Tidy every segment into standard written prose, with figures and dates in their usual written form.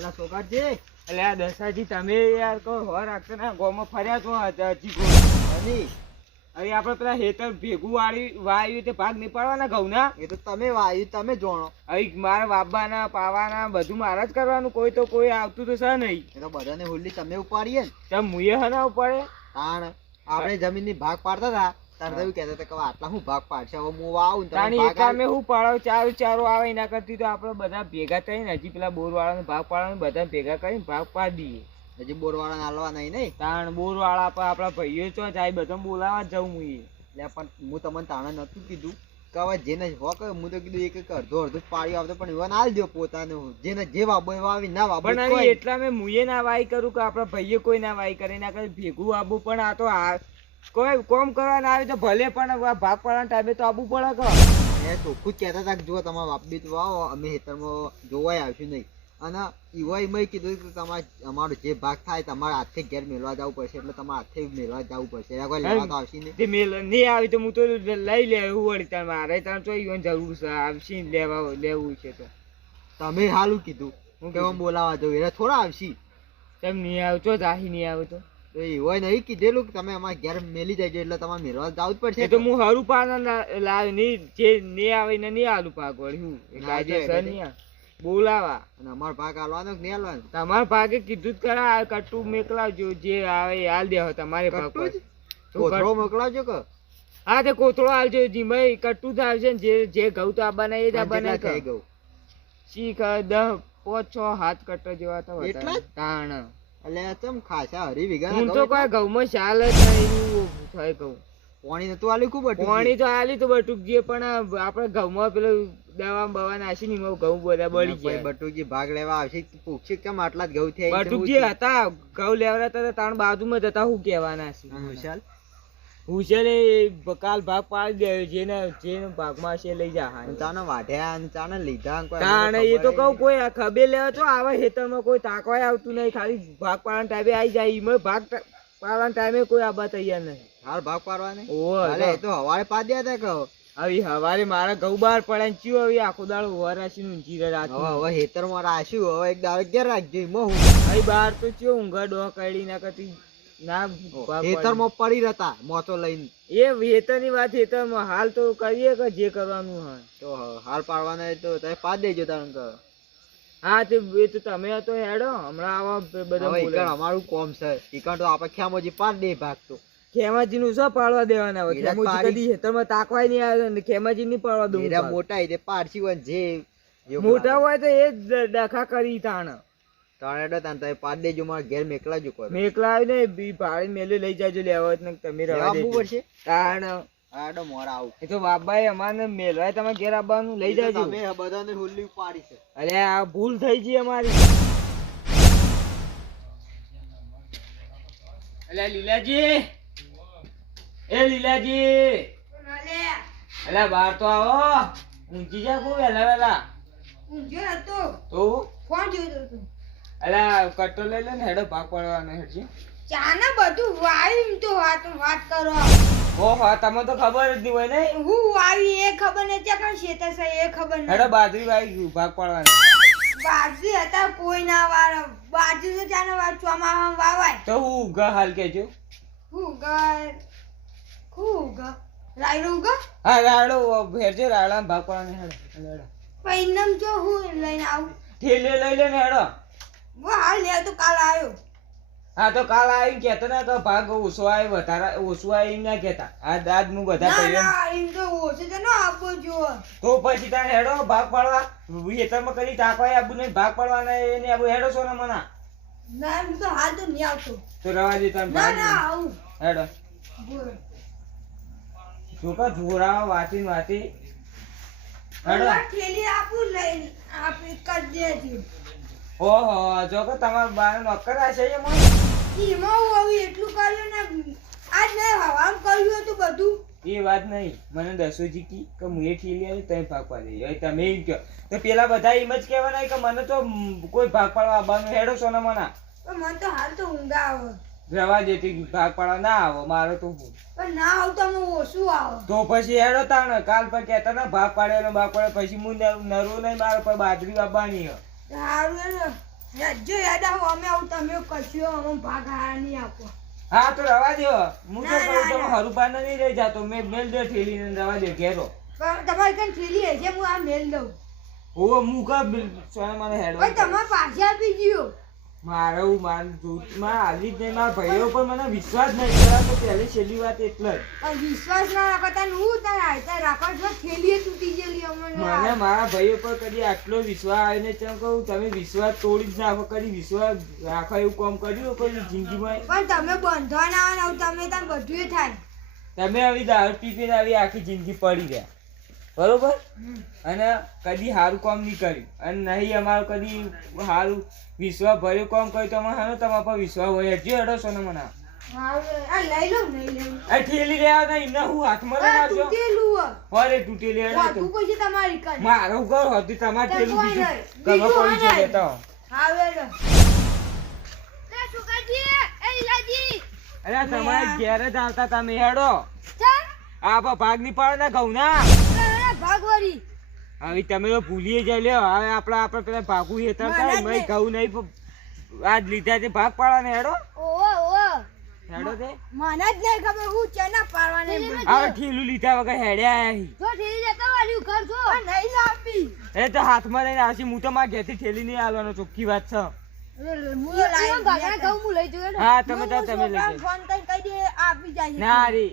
અલા સોગાજી એટલે આ દસાજી તમે યાર કહો હો રાખતો ને ગોમાં ફર્યા છો હજી હની હવે આપણે પેલા હેતર ભેગું વાયું તે ભાગ નહીં પાડવાના ઘઉંના એ તો તમે વાયુ તમે જોણો. હવે મારા વાવવાના પાવાના બધું મારે જ કરવાનું. કોઈ તો કોઈ આવતું તો છે નહીં. એ તો બધાને હુલ્લી તમે ઉપાડીએ ને તેમ મુએ હના પડે તાણ આપણે જમીનની ભાગ પાડતા હતા તાર તો એવું કહેતા હતા કે આટલા હું ભાગ પાડશે હવે હું વાવું ને તમે તાણી ભાગ એકા મેં હું પાડો ચારો ચારો આવે એના કરતી તો આપણે બધા ભેગા થઈને હજી પેલા બોર વાળાને ભાગ પાડવાનો બધા ભેગા કરીને ભાગ પાડી દઈએ. હજી બોરવાળાને હાલવા નહીં તાણ બોર વાળા પર આપણા ભાઈઓ છો જાય બધા બોલાવા જ જવું હું એટલે પણ હું તમને તાણે નતું કીધું કે હવે જેને હો કે હું તો કીધું એક અડધો અડધો પાડી આવતો પણ એવા ના દો પોતાને જેને જે વાબો એ વાવી ના વાબો પણ હવે એટલા મેં મુએ ના વાય કરું કે આપણા ભાઈએ કોઈ ના વાય કરે ના કરે ભેગું આબુ પણ આ તો કોઈ કોમ કરવા ના આવે તો ભલે પણ ભાગ પાડવાના ટાઈમે તો આબુ પડે કે એ ચોખ્ખું જ કહેતા હતા કે જો તમારા બાપ બી તો આવો અમે ખેતરમાં જોવાય આવશું નહીં અને એવા એમાં કીધું કે તમારે અમારો જે ભાગ થાય તમારે હાથે ઘેર મેળવા જવું પડશે એટલે તમારે હાથે મેળવા જવું પડશે એ કોઈ લેવા તો આવશે નહીં તે મેલ નહીં આવી તો હું તો લઈ લે એવું વળી તાર મારે તાર તો ઈવન જરૂર છે આવશે લેવું છે તો તમે હાલું કીધું હું કેવા બોલાવા જવું એટલે થોડા આવશે તેમ નહીં આવતો જાહી નહીં આવતો તો એવાય નહીં કીધેલું કે તમે અમારા ઘેર મેલી જાય એટલે તમારે મેળવા જવું જ પડશે. એ તો હું હરું પાના લાવ નહીં જે નહીં આવે ને નહીં આલું પાક વળી હું કાયદેસર નહીં બોલાવા અને અમારો ભાગ હાલવાનો કે નહીં હાલવાનો તમારા ભાગે કીધું જ ખરા કટ્ટુ મોકલાવજો જે આવે એ હાલ દેવો તમારે ભાગ પર કોથળો મોકલાવજો કે હા તે કોથળો હાલજો જીમાઈ કટ્ટુ જ આવશે ને જે ઘઉં તો આ બનાવી એ જ આ બનાવી થઈ ગયું શીખ 10 5 6 7 કટ્ટા જેવા તો એટલા જ? તાણ એટલે ચમ ખાસા હરી વીઘા હું તો કોઈ ઘઉંમાં ચાલ જ નહીં થાય કહું પાણી નતું આલ્યું ખૂબ પાણી તો આલી તો બટુકજી પણ આપણે ઘઉંમાં પેલું દવા બવા નાસી ની ઘઉં બધા બળી ગયા. બટુકજી ભાગ લેવા આવશે પૂછશે કેમ આટલા જ ઘઉં થયા બટુકજી હતા ઘઉં લેવડા હતા તાણ બાજુમાં જતા હું કહેવાના છે વિશાલ હુશેલે કાલ ભાગ પાડી દે જેને ભાગમાં હશે લઈ જા ચાને વાઢ્યા અને ચાને લીધા તાણ એ તો કહું કોઈ ખબર લેવા તો આવે ખેતરમાં કોઈ તાકવાય આવતું નહીં ખાલી ભાગ પાડવાના ટાઈમે આવી જાય એમાં ભાગ પાડવાના ટાઈમે કોઈ આબા તૈયાર નહીં હાલ ભાગ પાડવાને ઓહો એ તો હવારે પાડ્યા હતા કહો હવે હવારે મારા ઘઉં બહાર પડે ચિયો હવે આખો દાડો વરાશી નું જીરે રાત હવે હેતરમાં રાખ્યું હવે એક દાડો ઘેર રાખજો એમાં હું હવે બહાર તો ચિયો ઊંઘા ડોહ કાઢી ના કરતી ના હેતરમાં પડી રહેતા મોચો લઈને એ વેતનની વાત હેતરમાં હાલ તો કરીએ કે જે કરવાનું હોય તો હાલ પાડવાના તો તમે પાડ દેજો તારણ કહો હા તે એ તો તમે તો હેડો હમણાં આવા બધા બોલે અમારું કોમ છે ઈકણ તો આપણે ખ્યામોજી પાડ દે ભાગ તો ખેમાજી નું શું પાડવા દેવાના હોય ખેમાજી કદી હેતરમાં તાકવાય નહીં આવે ને ખેમાજી નહીં પાડવા દઉં મોટા તે પાડશી હોય જે મોટા હોય તો એ જ ડખા કરી તાણ તાણે તાન તમે પાડ દેજો મારા ઘેર મેકલાજો કોઈ મેકલા આવીને બી ભાડે મેલે લઈ જાજો લેવા ને તમે રહેવા દેજો પડશે તાણ આડો મોરા આવું એ તો બાબાએ અમારને મેલવાય તમે ઘેર આવવાનું લઈ જાજો તમે બધાને હુલ્લી પાડી છે અરે આ ભૂલ થઈ ગઈ અમારી અલે લીલાજી એ લીલાજી અલે બહાર તો આવો ઊંચી જા કો વેલા વેલા ઊંઘ્યો હતો તો કોણ જોતો હતો અલે કટ્ટો લઈ લે ને હેડો ભાગ પાડવાનો હેડજી ચાના બધું વાયું તો વાત કરો ઓહો તમને તો ખબર જ નહીં હોય ને હું વાવી એ ખબર ને ચકન શેતર છે એ ખબર ન હેડો બાજરી વાઈ ભાગ પાડવાનો બાજરી હતા કોઈ ના વાર બાજરી તો ચાના વાર ચોમામાં વાવાય તો હું ઉગા હાલ કેજો હું ગ રાયડો ગ હા રાડો ભેરજો રાડા ભાગ પાડવાનો હેડો પૈનમ જો હું લઈને આવું ઠેલે લઈ લે ને હેડો वो हाल ले तो काल आयो હા તો કાલ આવી કેતો ને કે ભાગ ઓછો આવ્યો વધારે ઓછું આવી ના કેતા આ દાદ હું બધા ना કહ્યું ना इनको वो से ना आपको जो તો પછી તારે હેડો ભાગ પાડવા ખેતરમાં કરી તાકવાય આબુ ને ભાગ પાડવાના એને આબુ હેડો છો ને મના ना हम तो हाल तो नहीं आवतो તો રવા દે તને ना ભાગ ना आऊ હેડો बोल શું કા જોરા વાતી વાતી હેડો और ठेली आपू ले आप कर दे थी ઓહો જો કે તમાર બાર નોકર આશે એમાં ઈમાં હું હવે એટલું કર્યું ને આજ ને હવામ કર્યું હતું બધું એ વાત નહીં મને દસોજી કી કે હું એ ઠીલી આવી તઈ ભાગ પાડી હવે તમે એમ કહો તો પેલા બધા એમ જ કહેવાના કે મને તો કોઈ ભાગ પાડવા આવવાનું હેડો છો ને મના પણ મને તો હાલ તો ઊંઘા આવે રવા દેતી ભાગ પાડવા ના આવો મારો તો હું પણ ના આવ તો મને ઓછું આવે તો પછી હેડો તાણ કાલ પર કહેતા ને ભાગ પાડેલો ભાગ પાડે પછી હું નરું નહીં મારો પર બાજરી બાબાની સારું ને હેડજો હેડ આવો અમે આવું તમે કશું અમે ભાગ હારા નહીં આપો હા તો રવા દો હું તો ના, કહું તમે ના. હરુપાને નહીં રહી જાતો મેં મેલ દે ઠેલીને રવા દે ઘેરો પણ તમારી કઈ થેલી હશે હું આ મેલ દઉં ઓ મુકા સોના મને હેડવા પણ તમારે પાછી આપી ગયો મારું માન જૂથમાં હાલી જ નહીં મારા ભાઈઓ પર મને વિશ્વાસ નહીં કર્યા તો પહેલી છેલ્લી વાત એટલે જ પણ વિશ્વાસ ના રાખો તને હું તને આયતા રાખો છો થેલી તૂટી ગયેલી મને અમને મારા ભાઈઓ પર કદી આટલો વિશ્વાસ આવીને ચમ કહું તમે વિશ્વાસ તોડી જ નાખો કદી વિશ્વાસ રાખો એવું કામ કર્યું કોઈ જિંદગીમાં પણ તમે બંધવાના આવો ને તમે તને બધું થાય તમે આવી દારૂ પીપીને આવી આખી જિંદગી પડી ગયા બરોબર અને કદી સારું કામ નહીં કર્યું અને નહીં અમારો કદી સારું વિશ્વાસ ભર્યું કામ કર્યું તો અમે હાલો તમારા પર વિશ્વાસ હોય જે હેડો છો ને મને આ લઈ લઉં નહીં લઉં આ ઠેલી રહ્યા હતા એમને હું હાથમાં લઈ આવજો તૂટેલું અરે તૂટેલી હેડો તો તું પછી તમારી કર મારું ઘર હતું તમારે ઠેલું કોઈ બીજું નહીં. ઘરમાં બીજું પડી છે નહીં. લેતા આવે લો અરે તમારે ઘેર જ આવતા તમે હેડો ચાલ આ ભાગ ની પાડો ને ઘઉં ના ભાગવરી હવે તમે તો ભૂલીએ જાય લ્યો હવે આપણે પેલા ભાગુ હેતા થાય મેં ઘઉં નહીં આજ લીધા છે ભાગ પાડવા ને હેડો હેડો તે મને જ નહીં ખબર હું ચના પાડવાને હવે ઠેલું લીધા વગર હેડ્યા અહીં. જો ઠેલી જતો વાળી ઘર જો નહીં લાવી એ તો હાથમાં લઈને આવશે હું તો મારા ઘેરથી ઠેલી નહીં આવવાનો ચોખ્ખી વાત છે હા તમે તો તમે લઈ જાઓ. ફોન કરી કહી દે આપી જાય ના રે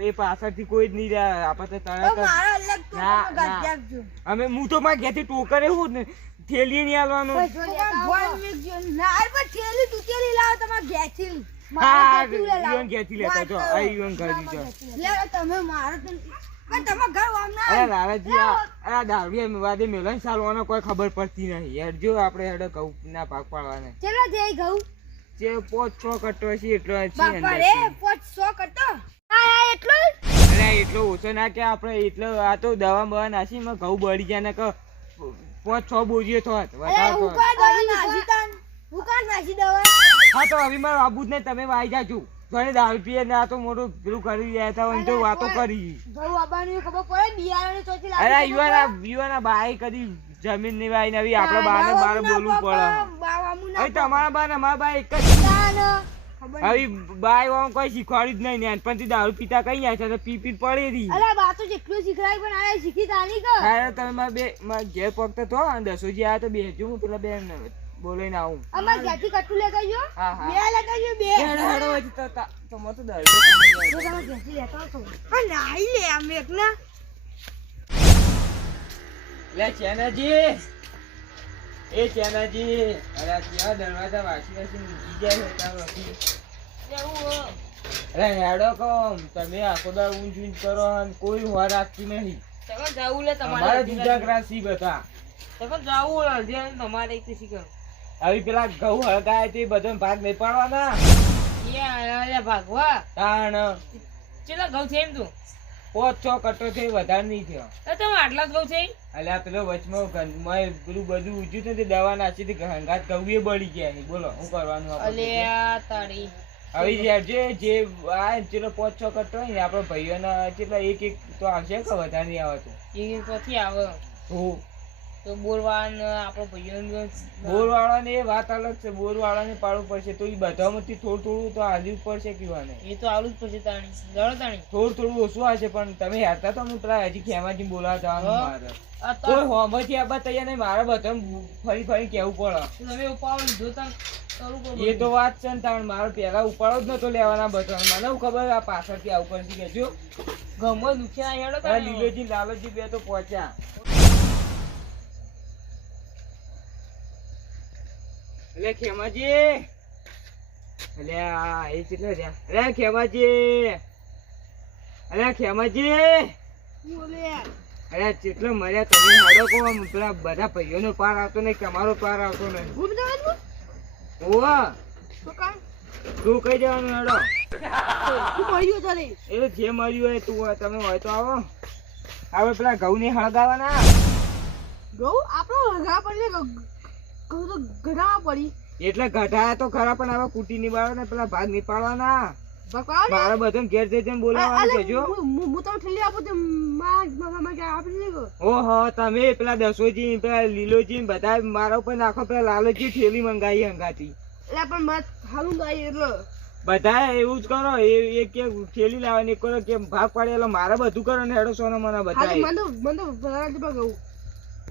એ પાછળથી કોઈ જ નહીં રહ્યા આપણે તો તો તરત જ મારા અલગ તો ના, તમે ના. ગાજ્યા અમે હું તો મારા ઘેરથી ટોકર એવું ને ઠેલી નહીં આવવાનું ફોન મેકજો ના પણ ઠેલી તૂટેલી લાવો તમાર ઘેરથી હા ઈવન ઘેરથી લેતા જો આ ઈવન ઘર દીધો લે તમે મારો તો પણ તમાર ઘર આમ ના અરે લાલાજી આ દારૂ વાદે મેલન ચાલવાનો કોઈ ખબર પડતી નહીં યાર જો આપણે હેડો ઘઉં ના ભાગ પાડવાને ચલો જઈ ઘઉં જે 5-6 કટ્ટો છે એટલો છે બાપા અંદર રે છે. 500 કરતો આ એટલો અરે એટલો ઓછો ના કે આપણે એટલો આ તો દવા બવા નાસી માં ઘઉં બળી જાય ને કે 5-6 બોજીઓ થોત અરે વધારે હું થોત. કા દવા નાસી તાન હું કા નાસી દવા હા તો હવે મારું આબુ જ નહીં તમે વાઈ જાજો ઘરે દારૂ પીએ ને આ તો મોટું પેલું કરી રહ્યા હતા હોય ને તો વાતો કરી ઘઉં આબાની ખબર પડે બિયારણની ચોથી અરે યુવાના બાઈ કદી જમીન ની વાઈ નવી આપડે બાને બાર બોલવું પડે હવે તમારા બા ને અમારા બા એક જ હવે બાઈ વાળું કોઈ શીખવાડ્યું જ નહીં નાનપણથી દારૂ પીતા કઈ જાય છે તો પી પી પડી રહી અરે બા તો જેટલું શીખડાય પણ આ શીખી તાની કે હા તમે મારા ઘેર પગતો થો અને દસોજી આવ્યા તો બેસજો હું પેલા બેન બોલાઈને આવું અમાર ઘરથી કટ્ટુ લે ગયો હા હા બે લગાવ્યો બે હેડો હેડો હોય તો મત દારૂ જો તમે ઘરથી લેતા આવશો પણ નાઈ લે આમ એક ના લે ચેનાજી એ ચેનાજી અરે આ ક્યાં દરવાજા વાસી મૂકી જાય છે તારો અરે હેડો કહો તમે આખો દા ઊંચ ઊંચ કરો અને કોઈ હોર રાખતી નહીં અમારા જુદા ગ્રાસી બધા હવે પેલા ઘઉં હળગાય તે બધો ભાગ નહીં પાડવાના તાણ 5-6 કટ્ટો છે વધારે નહીં થયો અલ્યા પેલો વચમાં પેલું બધું ઊંચું છે તે દવા નાસી હતી હંગાત ઘઉં એ બળી ગયા છે. બોલો શું કરવાનું આપણે? હવે જે આ ચેલો 5-6 કટ્ટો હોય ને આપણા ભાઈઓના કેટલા એક તો આવશે કે વધારે નહીં આવે તો બોર વાળાને એ વાત અલગ છે બોર વાળાને પાડવું પડશે તો એ બધામાંથી થોડું થોડું તો હાલવું પડશે કીવાને થોડું થોડું ઓછું હશે પણ તમે હેરતા તો હું પેલા હજી ખેમાજી બોલાવવા જવાનું મારે કોઈ હોમથી આપવા તૈયાર નહીં મારે બધા ફરી ફરી કેવું પડે એ તો વાત છે ને તાણ મારો પેલા ઉપાડો જ નતો લેવાના બધા મને શું ખબર આ પાછળથી આવું કરશે કેજો લીલોજી લાલોજી બે તો પહોંચ્યા એટલે ખેમાજી એટલે આ એ કેટલા રહ્યા અરે ખેમાજી અરે ખેમાજી અરે કેટલો મર્યા તમે હાડો કહો પેલા બધા ભાઈઓનો પાર આવતો નહીં તમારો પાર આવતો નહીં ઓવા તું કઈ જવાનું હેડો એ જે મળ્યું હોય તું તમે હોય તો આવો હવે પેલા ઘઉં ને હળગાવાના એટલે ગઢાયા તો ખરા પણ હવે કુટી ની બાળો ને પેલા ભાગ ની પાડવાના બકવાસ મારા બધાને ઘેર જઈને બોલાવવાનું કહેજો. હું તો ઠેલી આપું તો માં કે આપી દેજો. ઓહો તમે પેલા દસોજી પેલા લીલોજી બધા મારા ઉપર નાખો, પેલા લાલોજી ઠેલી મંગાવી હંગાતી. એટલે પણ મત હાલું ગાય એટલે બધા એવું જ કરો. એક એક ઠેલી લાવવાની, એક કરો કે ભાગ પાડેલો મારે બધું કરો ને હેડો સોનો મને બધા હાલી મને તો બરાબર જ બગાવું.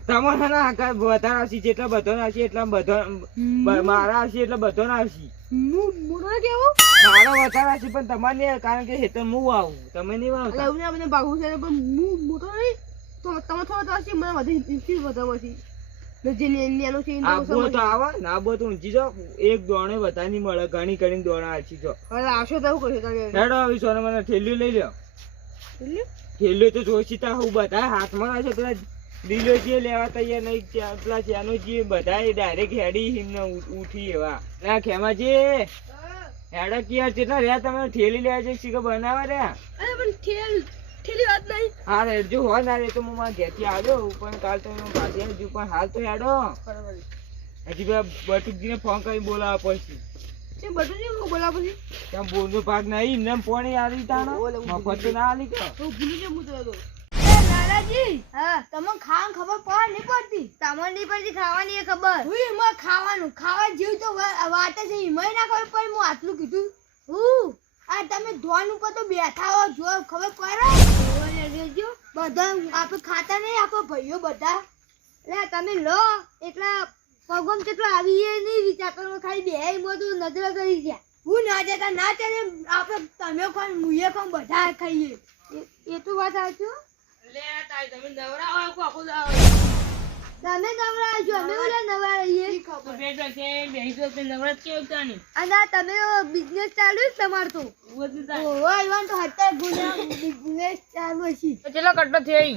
તમારે ના વધારે આવશે, જેટલા બધો આવશે એટલા બધો મારા આવશે એટલે બધો ના આવશે. હું ના કેવું મારો વધારે આવશે પણ તમારે નહીં, કારણ કે હેતર હું આવું તમે નહીં એટલે વાવતા. એવું ને મને ભાગવું છે પણ હું તો નહીં તો તમે થોડા તો મને વધુ ઇન્સ્ટિટ વધારે છે ને જે નેનો છે આબો તો આવા ના આબો તો ઊંચી જાઓ, એક દોણે વધારે નહીં મળે, ઘણી ઘણી દોણા આછી જો. હવે આશો તો કરશે તમે હેડો આવી સોને મને ઠેલ્યું લઈ લો. એટલે ઠેલ્યું તો જોશી તા હું બધા હાથમાં આવશે, પેલા લીલોજી લેવા તૈયાર નહીં, પેલા ચાનુજી બધા ડાયરેક્ટ હેડી હિમને ઉઠી એવા. ના ખેમાજી હેડો કિયાર કેટલા રહ્યા તમે ઠેલી લેવા છે શીખો બનાવવા રહ્યા. અરે પણ ઠેલી વાત નહીં હા રેડજો હોય ના રે તો હું મારા ઘેરથી આવ્યો પણ કાલ તો હું પાછી આવજો, પણ હાલ તો હેડો. હજી પેલા બટુકજીને ફોન કરી બોલાવવા પડશે. તે બધું નહીં હું બોલા પછી ત્યાં બોલનો ભાગ નહીં, એમને પોણી આવી તાણો મફત તો ના આલી કે. હું ભૂલી ગયો હું તો લાલાજી હા તમને ખાવાની ખબર પડે નહીં પડતી તમને નહીં પડતી ખાવાની એ ખબર હું એમાં ખાવાનું ખાવા જેવું તો વાત છે એમાં ના ખબર પડે હું આટલું કીધું હું આ તમે ધોન ઉપર તો બેઠા હો જો ખબર પડે બધા આપણે ખાતા નહીં આપણે ભાઈઓ બધા એટલે તમે લો એટલા પગમ કેટલા આવીએ નહીં વિચાર કરો ખાલી બે બધું નજર કરી ગયા હું ના જતા ના ચાલે આપણે તમે કોણ મુએ કોણ બધા ખાઈએ એ તો વાત સાચું તમે નવરા છો અમે ઓલા નવરા રહીએ અને તમે બિઝનેસ ચાલુ છે તમાર તો ઓય ઈવન તો હત્તર ગુના બિઝનેસ ચાલુ છે કેટલો કટ્ટો થઈ?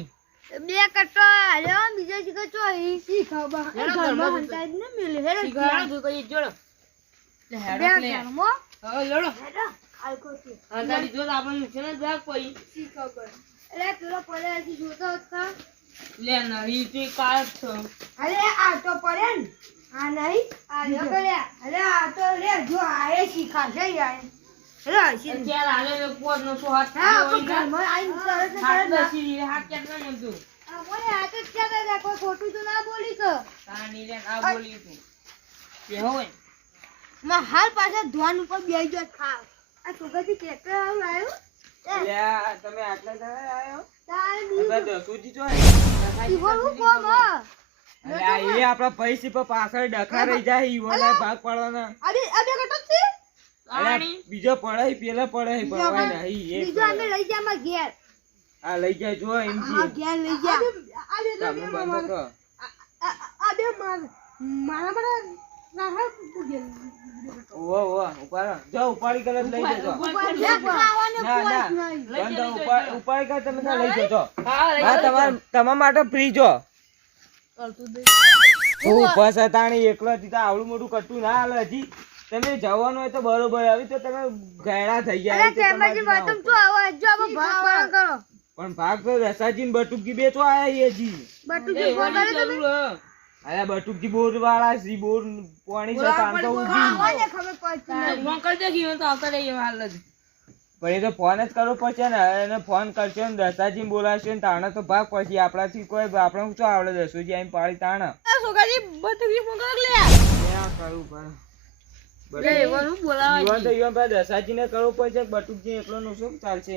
2 કટ્ટો આલ્યો બીજો શીખો છો ઈ શી ખબર ઘરમાં હંતાઈ ને મિલે હેડો શીખવાડો કોઈ જોડો લે હેડો લે હવે લડો ખાલકો છે અંદાજી જો આપણે નુકસાન જ ભાગ પડી શી ખબર એટલે પેલો પડે છે જોતો હતા લે નહી તે કાળ છો. અરે આ તો પડે ને આ નહીં આ લ્યો પડ્યા અરે આ તો લે જો આએ શીખાશે યાર અરે શી ચાલ હાલે પોત નો સો હાથ હા તો ઘરમાં આઈ સરસ ને હાથ સરસ દસી હાથ કેમ ના નમતું બોલે આ તો ક્યાં દાદા કોઈ ખોટું તો ના બોલી તો તાની લે આ બોલી તું કે હોય માં હાલ પાછા ધ્વાન ઉપર બેહી ગયો ખાવ આ છોકરાથી ટ્રેક્ટર આવું આવ્યું લે તમે આટલા જણા આયો તાર બધા દસુજી જો ઈવો હું કોમ અરે આ એ આપણા પૈસા પર પાછળ ડખા રહી જાય ઈવોને ભાગ પાડવાના. અરે અબે કટક છે અરે બીજો પડે પેલા પડે પડવાય નહીં એક બીજો અમે લઈ જા માં ઘેર આ લઈ જાય જો એમ આ ઘેર લઈ જા તમે બંધ કરો. અબે મારા મારા રાહત પૂગે ઓ ઉપાડો જો ઉપાડી કરે લઈ જજો. ખાવાનું ના ના કોઈ નહીં બંધ ઉપાડી કરે તમે ના લઈ જજો. હા તમારા માટે ફ્રી જો હું ફસાતાણી એકલો હતી તો આવડું મોટું કટું ના હાલે. હજી તમે જવાનું હોય તો બરોબર આવી તો તમે ઘેડા થઈ ગયા અરે કેમજી વાતમ તો આવો જો આવો ભાગ પાડો કરો પણ ભાગ તો રસાજી ને બટુકી બે તો આયા એ જી બટુકી બોલાવે તમે અરે બટુકી બોર વાળા સી બોર પાણી છે તાન તો ઉભી આને ખબર પડતી ફોન કરી દે કે તો આવતા રહી હાલ જ પણ એ તો ફોન જ કરવો પડશે ને. એને ફોન કરશો ને દસાજી બોલાવશો ને તાણે તો ભાગ પછી આપણાથી કોઈ આપણે શું આવડે દસોજી આમ પાડી તાણે સોગાજી બટુકી ફોન કર લે કરવું પડે ઈવન તો ઈવન પર દસાજીને કરવું પડશે. બટુકજી એકલો નું શું ચાલશે?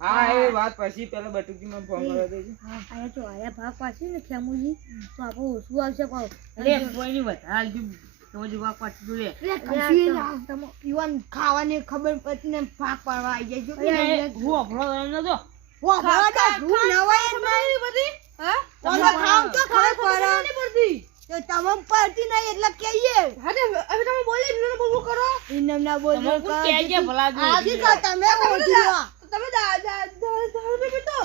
હા એ વાત પછી પેલા બટુકજી મને ફોન કરવા દેજો. આયા તો આયા ભાગ પાછી ને ખેમુજી તો આપો ઓછું આવશે કહો અરે કોઈની વધારે તો જ ભાગ પાછી લે. ઈવન ખાવાની ખબર પડતી ને ભાગ પાડવા આવી જાય જો હું અભળો ન જો વો ભરાડા હું નવાય જ નહીં બધી હા તમે ખાવ તો ખબર પડતી તો તમામ પડતી નહીં એટલે કહીએ હવે તમે બોલે ઇન્નો બોલવું કરો ઇન્નો ના બોલવું કરો કેજે ભલા જો આજી કો તમે બોલ્યો તમે દાદા બેટો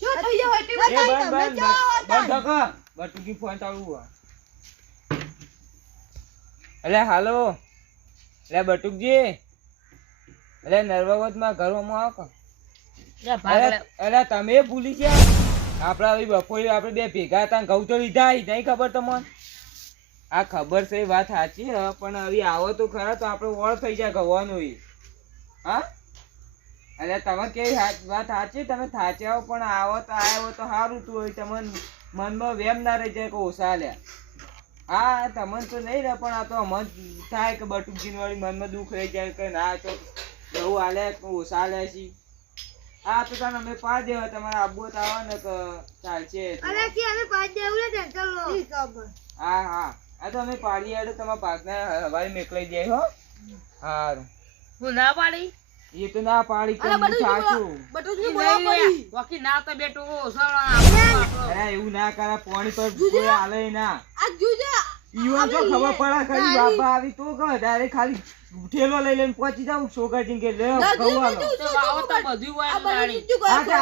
જો થઈ જાવ એટલે બંધ કર બટુકી ફોન ચાલુ અલે હાલો લે બટુકજી અલે નરવાવત માં ઘરમાં આવો અરે તમે ભૂલી ગયા આપડા બપોરે આપણે બે ભેગા હતા ઘઉં તો લીધા નહીં ખબર તમને આ ખબર છે એ વાત સાચી હ, પણ હવે આવો તો ખરા તો આપણે ઓળ થઈ જાય ગવાનું ઈ. હા એટલે તમે કેવી વાત સાચી, તમે થાચ્યા હો, પણ આવો તો આવ્યો તો સારું તું હોય, તમને મનમાં વેમ ના રહી જાય કે ઓછા લ્યા. હા તમને તો નહીં રહે, પણ આ તો મન થાય કે બટુકજી વાળી મનમાં દુઃખ રહી જાય કે ના તો જવું હાલે ઓછા લે છે. હા તો તને અમે પાડ દેવા, તમારે આબુ તો આવો ને કે ચાલશે. અરે કે અમે પાડ દેવું ને ટેન્શન લો. હા હા આ તો અમે પાડી આડે તમારા પાકને હવાઈ મેકલાઈ દે હો. હારું હું ના પાડી એ તો ના પાડી કે હું સાચું. બટુજી બોલાવ પડી બાકી ના તો બેટો ઓસળવા અરે એવું ના કરે, પાણી પર કોઈ હાલે ના. આ જુજા ઈવન તો ખબર પડે ખરી બાબા આવી તો કહે ડાયરેક્ટ ખાલી ઠેલો લઈ લઈને પહોંચી જાવ છોકરાજી કે લે ઘઉં આલો. તો વાવો તો બધું હોય જાણી હા કે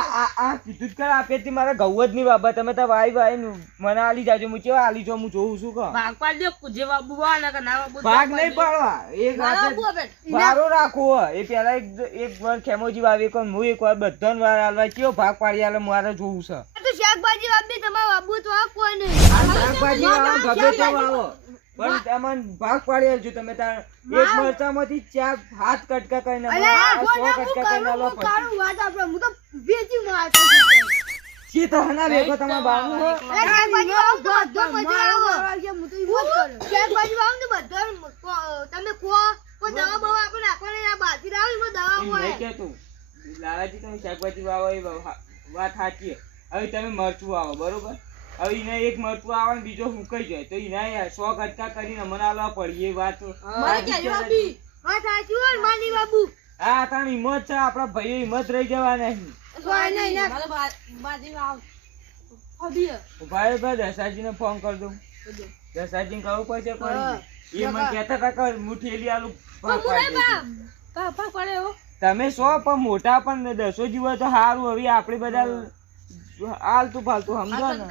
આ કીધું જ કર આપેથી મારા ઘઉં જ નહીં બાબા, તમે તો વાઈ વાઈ મને આલી જાજો, હું કેવા આલી જો, હું જોઉં છું કે ભાગ પાડ દે જે બાબુ બા ના કે ના બાબુ ભાગ નહીં પાડવા, એક હાથે વારો રાખવો હોય. એ પેલા એક વાર ખેમોજી વાવી એક હું એક વાર બધાને વાર આલવા કયો ભાગ પાડી આલે મારે જોવું છે. તો શાકભાજી વાપી તમારા બાબુ તો આ કોઈ નહીં. આ શાકભાજી વાવો ગમે તે વાવો પણ તમને ભાગ પાડી આલજો. તમે તાર એક મરચામાંથી 4 હાથ કટકા કરીને અરે આ 100 કટકા કરીને આલો પછી કાળું વાત આપણે હું તો વેચી મારતો છું. શી તો હના વેકો તમારા બાબુ હો. અરે શાકભાજી વાવ તો બધો મજા આવે. હું તો ઈ વાત કરું. શાકભાજી વાવ ને બધો તમે કોઈ દવા બવા આપણે નાખવાને આ બાજી રાવ એમાં દવા એમ હોય. નહીં કહેતું. લાલાજી તમે શાકભાજી વાવો એ વાત સાચી. હવે તમે મરચું વાવો બરોબર, હવે એને એક મરચું આવે ને બીજો સુકાઈ જાય તો એને 100 કટકા કરીને મને આલવા પડી. એ વાત હા સાચું હોય માની બાબુ. હા તાણ હિંમત છે, આપણા ભાઈઓ હિંમત રહી જવા નહીં. કોઈ નહીં ના બાજી વાવ ભાઈ દસાજીને ફોન કરી દઉં. દસાજીને કહું પડશે કોઈ. એ મને કહેતા હતા કે હું ઠેલી આલું ભાગ પાડી દેજો. ભાગ પડે હો તમે 100 પણ મોટા પણ 200 જીવો તો સારું. હવે આપણે બધા આલતું ફાલતું સમજો ને.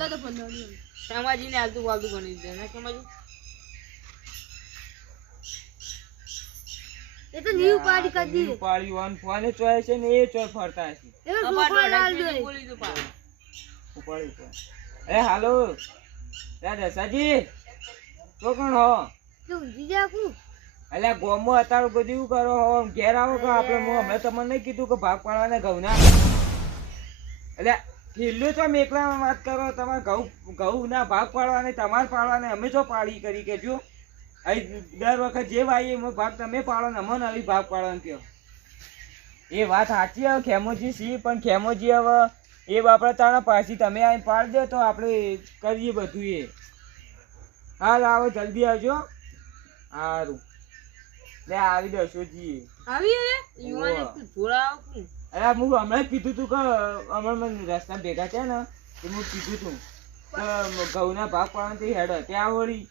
સમાજી ને હાલતું વાલતું બની દે ને સમાજી એ તો નીવ પાડી કરી દી. પાડી વન ફોને ચોય છે ને એ ચોય ફરતા છે. એ સોફા લાલ દે. બોલી દો પા ઉપાડી ઉપાડ. એ હાલો દસાજી તો કોણ હો? તું જીજા કુ અલ્યા ગોમો અત્યારે બધું એવું કરો હો, ઘેર આવો કે આપણે હમણાં તમને નહીં કીધું કે ભાગ પાડવાના ઘઉંના. અલ્યા ઠેલ્લું તો મેકલામાં વાત કરો, તમારે ઘઉં ના ભાગ પાડવાને તમારે પાડવાને અમે જો પાડી કરી કે જો અહીં દર વખત જે વાઈએ એમાં ભાગ તમે પાડો ને અમને આવી ભાગ પાડવાનો કહો. એ વાત સાચી હવે ખેમોજી સી, પણ ખેમોજી હવે એ બાપડા તારા પાછી તમે અહીં પાડી દો તો આપણે કરીએ બધું એ. હાલ આવો જલ્દી આવજો. સારું લે આવી દશો જી આવી રે ઈવાને તું જોડા આવ. અરે હું હમણાં કીધું તું કે હમણાં મને રસ્તા ભેગા છે ને તો હું કીધું તું કે ઘઉંના ભાગ પાડવાથી હેડો ત્યાં વળી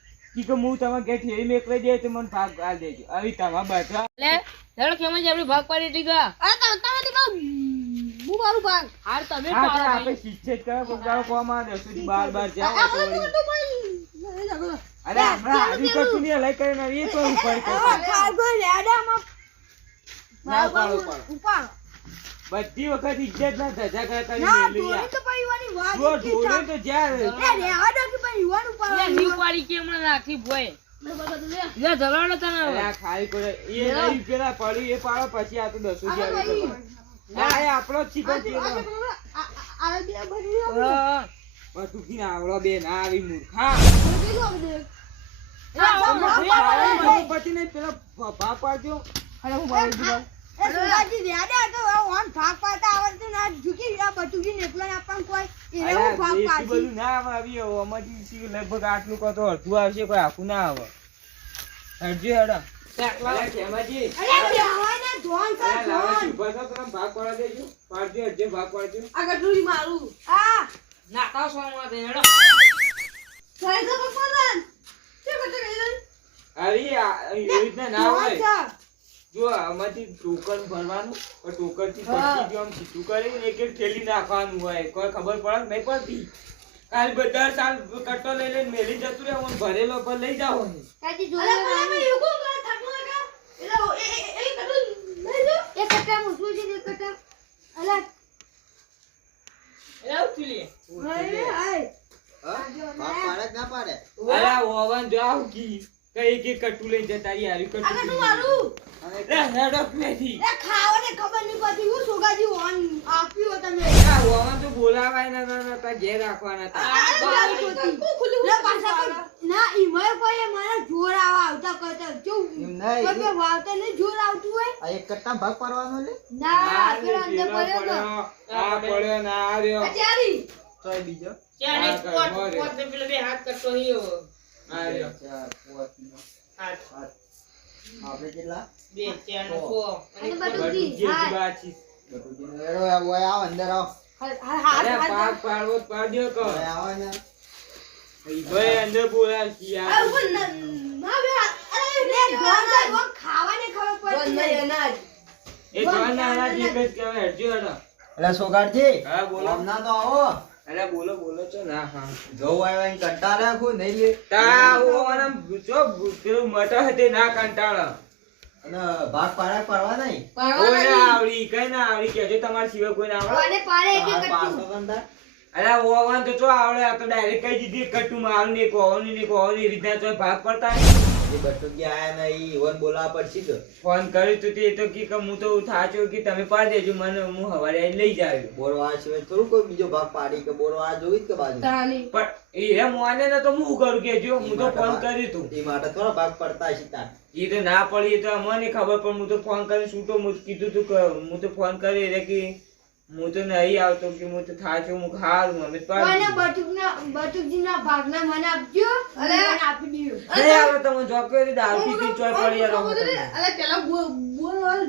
કે હું તમે કે ઠેરી મેકલાઈ દે તો મને ભાગ આલ દેજો. આવી તમારા બધા લે હેડો કેમ જ આપણી ભાગ પાડી દીધા. અરે તમે તો હું મારું ભાગ હાર તમે હા પાડો આપણે શિક્ષિત કરો કોકારો કોમાં દસું બાર જાય તો વળી અરે હમણાં આવી કરતું નહીં લઈ કરીને એ તો ઉપર ના પાડો બધી વખત ઇજ્જત ના ધજા કરી મેલી આ. જો ઢોલે તો જ્યારે લે ની પાડી કે હમણાં નાખી ભોય લે ધરાડો તને અરે આ ખાઈ કરે એ નહીં પેલા પડી એ પાડો પછી આ તો દસો જાય. ના એ આપણો જ ચીકન છે. બધું કી આવડો બે ના આવી મૂર્ખા. પછી નહીં પેલા ભાગ પાડજો. અરે હું મારી દીધા બધું ના આવે આવી અમારી લગભગ આટલું કહો તો અડધું આવશે કોઈ આખું ના આવે. હટજો હેડા ભાગ પાડવા દેજો. પાડજો હટજો ભાગ પાડજો. નાતા સોમાં દે હેડો અરે એવી રીતના ના હોય. જો આમાંથી ટોકન ભરવાનું પણ ટોકન થી પછી જો આમ સીધું કરીને એક એક થેલી નાખવાનું હોય કોઈ ખબર પડે નહીં પડતી. કાલ બધા સાલ કટ્ટો લઈ લઈને મેલી જતું રહે હું ભરેલો પર લઈ જાવ. ભાગ પાડે કે ના પાડે? અરે ઓવન જો આવ કી કઈ કે કટુ લઈ જતા રી આરી કટુ આ કટુ મારું લે નડક નથી એ ખાવાને ખબર નહીં પડતી હું સોગાજી ઓન આપ્યો તમે આ ઓવા તો બોલાવાય ના તા ઘેર રાખવાના તા ના ઈમય કોઈ મારા જોર આવતા કરતા જો એમ નહીં. કોઈ વાવતા ને જોર આવતું હોય આ એક કટ્ટા ભાગ પાડવાનો લે ના પેલા અંદર પડ્યો તો આ પડ્યો ના આ રહ્યો અચારી તોય બીજો ચાર પોત પોત ને પેલો બે હાથ કરતો હીયો આ રહ્યો 4 5 હાથ 7 આપણે કેટલા બે ચાર ને 6 અને અને બટુકી જે હા બાચી બધું એરો આવો આવ અંદર આવ અરે પાક પાડવો પાડ્યો કો હવે આવો ને ઈ ભાઈ અંદર બોલા કી આ ખાવાને ખબર પડતી અનાજ એ જોના ના જે કઈ કહેવાય હરજો હડો એટલે સોગાડજી હા બોલો હમણાં તો આવો અરે બોલો છો ના હા જો આવ્યા અહીં કંટા રાખું નહીં લે તા ઓ મને જો પેલું મટા હતે ના કંટાળો અને ભાગ પાડવા નહીં કોઈ ના આવડી કઈ ના આવડી કે તમાર સિવાય કોઈ ના આવડે પાડે પાડે એક એક પાડો કંટા અરે ઓવાન તો આવડે આ તો ડાયરેક્ટ કહી દીધી કટ્ટુ મારું ને કોવાની રીતના તો ભાગ પડતા એ બટુકી આયા નહીં ઈવન બોલાવા પડશે તો ફોન કર્યો તો તે તો કે હું તો થાચો કે તમે પાડી દેજો મને હું હવારે આઈને લઈ જાવ બોરવા સિવાય થોડું કોઈ બીજો ભાગ પાડી કે બોરવા જોઈ જ કે બાજુ પણ એ મોને ને તો હું કરું કે જો હું તો ફોન કર્યું તું એ માટે થોડા ભાગ પડતા હશે તાર એ તો ના પડી એ તો મને ખબર પણ હું તો ફોન કરીને છૂટો હું કીધું તું કે હું તો ફોન કરી એટલે કે હું તો નહીં આવતો કે હું તો થાચો હું ખારું અમે કોઈને પાડી બટુકજીના ભાગના મને આપજો અને મને આપી દીધો નહીં આવે તમે જોબ કરી દારૂ પીતી ચોય પડી રહો તમે. અલે પેલા બોલ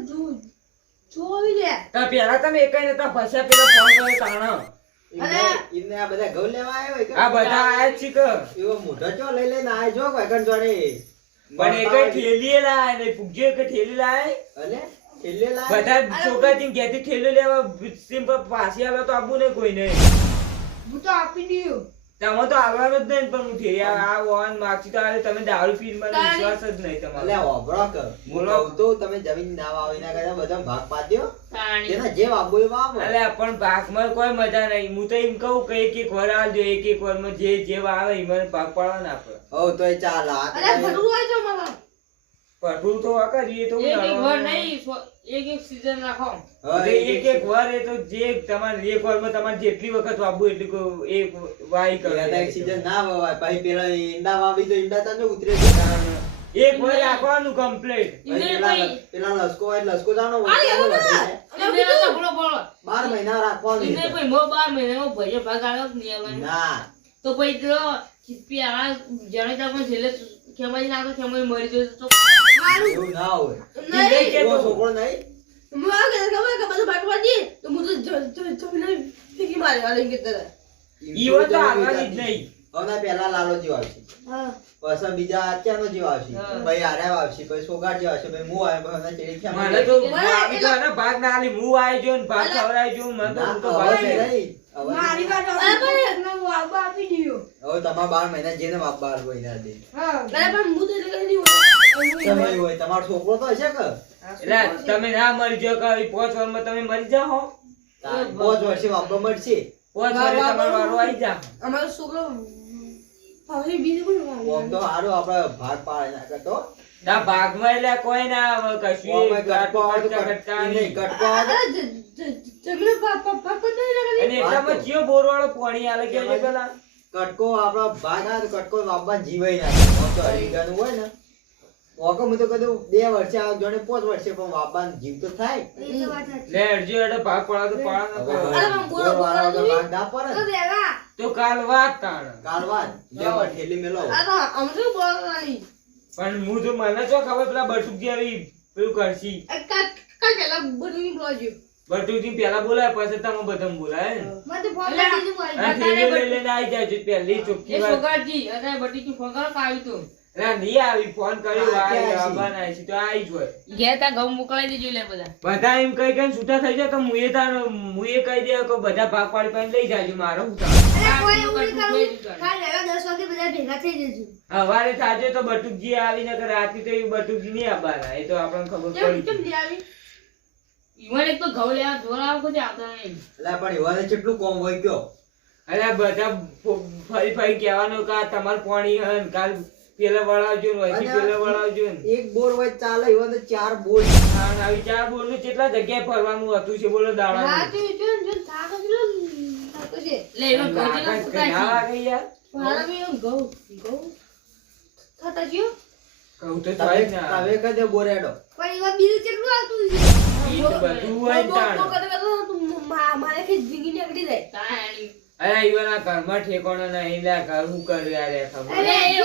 જોઈ લે તો પેલા તમે એકઈ નતા ફસ્યા પેલો ફોન કર્યો તાણો એમને આ બધા ઘઉં લેવા આવ્યો હોય કે આ બધા આયા છે કે એવો મોઢો ચો લઈ લઈને આય જો વાગણ જોડે પણ એકઈ ઠેલી લાય ને પૂગજો કે ઠેલી લાય અલે છેલ્લે લાય બધા છોકરાથી ઘેરથી ઠેલો લેવા સિમ્પલ પાછી આવે તો આબુ નહીં કોઈ નહીં હું તો આપી દીધો તમે તો આવવાનું જ નહીં પણ હું ઠેરી આ વાહન માગી તો આવે તમે દારૂ પીને મને વિશ્વાસ જ નહીં તમારો અલે ઓબરો કર બોલો. બોલો તો તમે જમીન ના વાવી ના કર્યા બધા ભાગ પાડ્યો તાણી જેના જે વાવો એ વાવો અલે પણ ભાગમાં કોઈ મજા નહીં હું તો એમ કહું કે એક વાર આવજો એક વારમાં જે આવે એ મને ભાગ પાડવા ના પડે હો તોય ચાલ આ અલે ભટું હોય તો મારા પટવું તો વાકા તો એક વાર નહીં એક સીઝન રાખો એક વાર એ તો જે તમારે એક વારમાં તમારે જેટલી વખત વાવવું એટલી એક વાઈ કરો સીઝન ના વવાય પછી પેલા ઈંડા વાવી તો ઈંડા તને ઉતરે એક વાર રાખવાનું કમ્પ્લીટ પેલા લસકો હોય લસકો જાણો એને તો બોલો બોલો 12 મહિના રાખવાનું એને ભાઈ મો 12 મહિનામાં ભાઈએ ભાગ આવ્યો જ નહીં આવવાનો. ના તો પછી તો પેલા જણે ત્યાં છેલ્લે ખેમાઈ નાખો ખેમાઈ મરી જશે તો એવું ના હોય નહીં એવો છોકરો નહીં ઈવન તો આવવાની જ નહીં હવે પેલા લાલો જેવો આવશે પછી બીજા અત્યારનો જેવો આવશે પછી આર્યા આવશે પછી સોગાડ જેવો આવશે પછી હું આવ્યો પછી ચેડી મને તો આવી તો આના ભાગ ના આલી હું આવી જો ને ભાગ ખવડાવી જો મને તો હું તો ભાગ નહીં. મારી વાત હું આપી દીધો હવે તમારા 12 મહિના જેને બાપ 12 મહિના દે હા સમય હોય તમારો છોકરો તો હશે કે એટલે તમે ના મરી જાઓ કે 5 વર્ષમાં તમે મરી જાઓ 5 વર્ષે બાપા મળશે 5 વર્ષે તમારો વારો આવી જા અમારો છોકરો હવે બીજું ઓમ તો હારું આપણે ભાગ પાડે ના કરતો ના ભાગમાં એટલે કોઈ ના આવે કશું ઓમ કટકો આવે તો કટકા નહીં નહીં. કટકો આવે જગલો પાપા અને એટલામાં કયો બોરવાળો પાણી આલે કે છે પેલા કટકો આપણો ભાગ આવે તો કટકો બાપા જીવાય ના ઓમ તો હરીગાનું હોય ને ઓકો હું તો કદું 2 વર્ષે આ જોડે 5 વર્ષે પણ બાપા જીવ તો થાય લે અરજી એટલે ભાગ પડાવ તો પાડા ના બોલ વાળા વગર ભાગ ના પડે તો કાલ વાત તાણ કાલવાન લેવા ઠેલી મેલો પણ હું તો મને તો ખબર પેલા બટુક જેવી પેલું કરશી બટુકજી પેલા બોલાય પછી તમે બધા બોલાય ને અને થેલીઓ લઈ લઈને આવી જાય પહેલી ચોખ્ખી એ વાત સોગાજી અને બટીકી ફોન કરો કે આવ્યું તું ના નહીં આવી ફોન કર્યો હા, આવી ક્યાં આવવાના છે તો આવી જ હોય ઘેર તા ઘઉં મોકલાઈ દેજો લે બધા બધા એમ કઈ કઈ છૂટા થઈ જાય તો હું એ કહી દે કે બધા ભાગ પાડી પાડી લઈ જાજો મારો હું થાય. હવારે થાજે તો બટુકજી આવીને કે રાતે તો એ બટુકજી નહીં આવવાના એ તો આપણને ખબર પડી ઈવન એક તો ઘઉં લેવા જોર આવો કોઈ આવતો નહીં એટલે પણ એવાને કેટલું કોમ હોય કયો અરે બધા ફરી ફરી કહેવાનું કે આ તમારું પાણી હન કાલ પેલા વળાવજો ને વચ્ચે પેલા વળાવજો ને. એક બોર વચ ચાલે એવા તો 4 બોર. હા, ને આવી 4 બોરનું કેટલા જગ્યાએ ફરવાનું હતું છે બોલો હા દાડાનું? જો થાક જ થાક છે લે એનો લાગે ગોચેલો જ કે ના લાગે યાર? મારા બી એમ ઘઉં થતા જ્યો કહું તો થાય જ ને. હવે કદે બોરેડો. પણ એવા બિલ કેટલું આવતું છે ઈ તો બધું હોય ને તાણ. મારે કે જિંદગી નીકળી જાય તાણી. અરે ઈવાના ઘરમાં ઠેકાણો નહીં લે, ઘર હું કર્યું યાર એ ખબર. અરે એ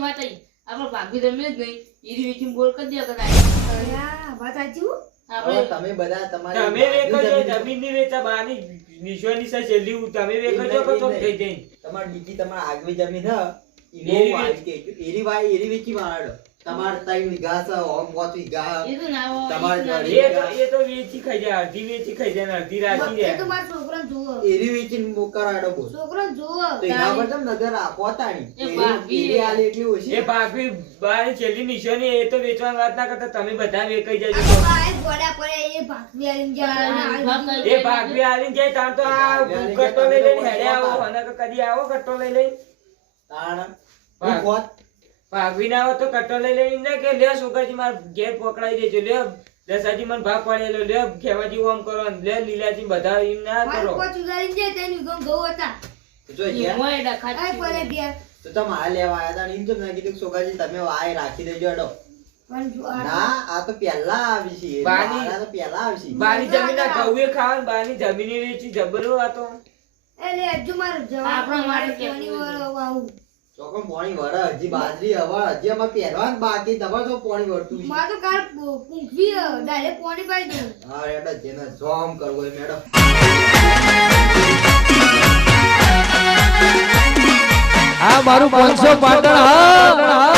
વાત આઈ આપણો ભાભી જમે જ નહીં ઈરી વેચીને બોલ કરી દે કદાચ અરે વાત સાચી હો હવે આપણે તમે બધા તમારી તમે વેકો છો જમીન ની વેચા બાની નિશોની સે છેલ્લી તમે વેકો છો કે તો થઈ જઈને તમારી બીજી તમારી આગવી જમીન હ એરી એરી વાય એરી વેચી મારડો. તમારે 3 વીઘા છે, ઓમ 5 વીઘા એ તો ના હોય તમારે એ તો વેચી ખાઈ જાય, અડધી વેચી ખાઈ જાય ને અડધી રાખી એ તો જાય. મારા છોકરાને જોવો એરી વેચીને મોકરાડો બોલ. છોકરાને જોવો તો એના પર તમે નજર રાખો તાણી. એ ભાભી એરી આલી એટલી ઓછી. એ ભાગવી બાની છેલ્લી નિશોની એ તો વેચવાની વાત ના કરતા તમે બધા વેકાઈ આ જજો. તો બાય ગોડા પડે એ ભાગવી આલીને જાય એ ભાગવી આલીને જાય તાણ તો આ કટ્ટો લઈ લઈને હેડે આવો અને કદી આવો કટ્ટો લઈ લઈને તાણ ભાગ. હું ખોત. ભાગવી ના આવો તો કટ્ટો લઈ લઈને ના કે લે છોકરાજી માર ઘેર પકડાઈ દેજો, લે દસાજી મને ભાગ પાડેલો, લે ખેવાજી ઓમ કરો ને લે લીલાજી બધા એમ ના મારે કરો. પોચ ઉગાડીને જાય તેની ઘઉં હતા તો જો ગયા. મોય આ ડખાતી પડે ગયા તો તમે આ લેવા આયા તા ને એમ તો મેં કીધું કે છોકરાજી તમે આય રાખી દેજો અડો. પણ જો આ ના આ તો પહેલા આવી છે. બાની- મારા તો પહેલા આવી છે. બાની જમીન ના ઘઉં ખાવા બાની જમીન વેચી જબરો હતો. એટલે હજુ મારો જવાબ આપણો મારે પાણી વાળો આવું ચોકમ પાણી વળે હજી બાજરી હવે હજી અમારે પહેરવાનું બાકી તમારે તો પાણી વળતું છે. મારે તો કાલ પૂંખવી ડાયરેક્ટ પાણી પાઈ દઉં હા એટલે જેને જોમ કરવો એ મેડમ. આ મારું 500 પાટણ હા